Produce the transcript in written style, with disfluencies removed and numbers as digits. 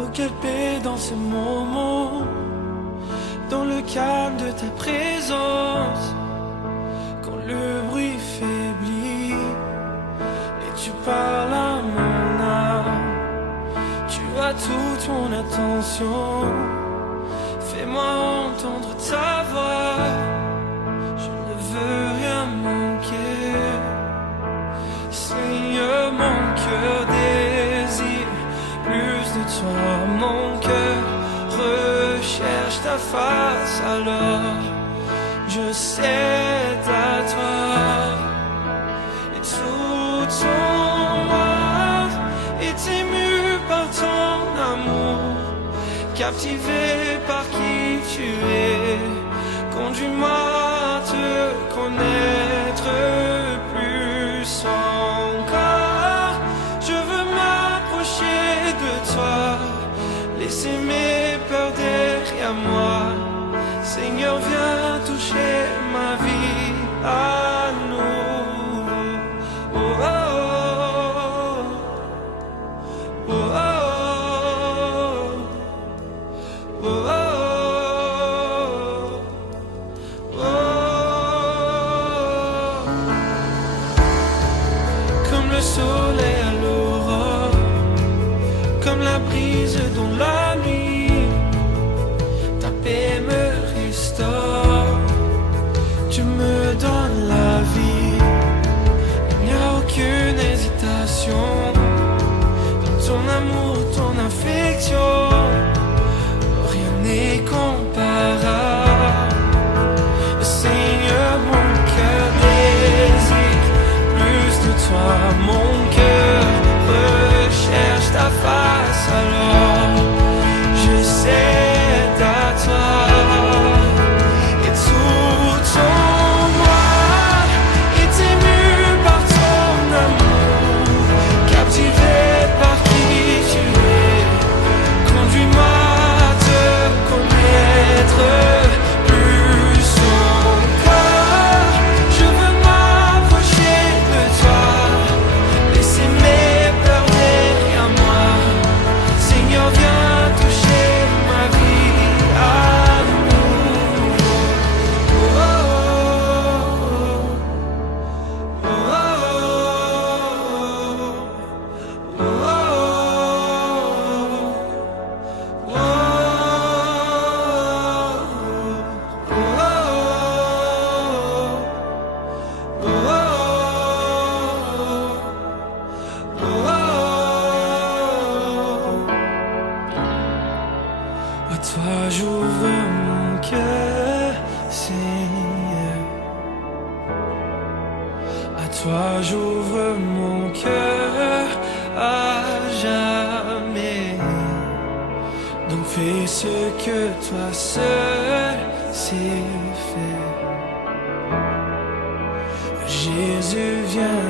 Oh, quelle paix dans ces moments, dans le calme de ta présence, quand le bruit faiblit et tu parles à mon âme. Tu as toute mon attention, fais-moi entendre ta voix. Je ne veux rien manquer, Seigneur, mon cœur désire plus de toi. Mon cœur recherche ta face, alors je cède à toi. Et tout ton moi est ému par ton amour, captivé par qui tu es. Conduis-moi à te connaître plus encore. Je veux m'approcher de toi, laisser mes peurs derrière moi. Seigneur, viens toucher ma vie à nouveau. Oh, oh, oh, oh, oh, oh, oh. Comme le soleil à l'aurore, comme la brise dans la nuit, ta paix me restaure, tu me donnes la vie. Il n'y a aucune hésitation dans ton amour, ton affection, rien n'est comparable. Seigneur, mon cœur désire plus de toi, mon cœur recherche ta face, alors je cède à toi. Et tout ton moi est ému par ton amour, captivé par qui tu es. Conduis-moi à te connaître plus encore. Je veux m'approcher de toi, laisser mes peurs derrière moi. Seigneur, viens toucher ma vie à nouveau. Oh, oh, oh, oh, oh, oh, oh. À toi j'ouvre mon cœur, Seigneur. À toi j'ouvre mon cœur à jamais. Donc fais ce que toi seul sais faire. Jésus, viens